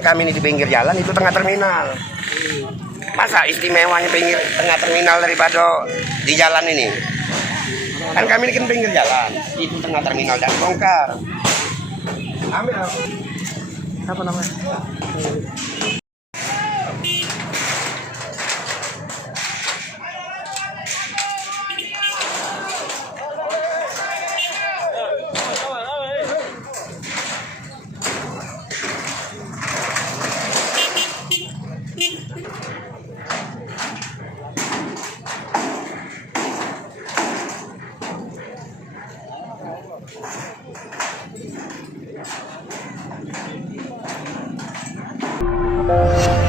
Kami ini di pinggir jalan, itu tengah terminal. Masa istimewanya tengah terminal daripada di jalan ini? Kan kami ini kan pinggir jalan, itu tengah terminal dan bongkar. Ambil Apa namanya? Thank you.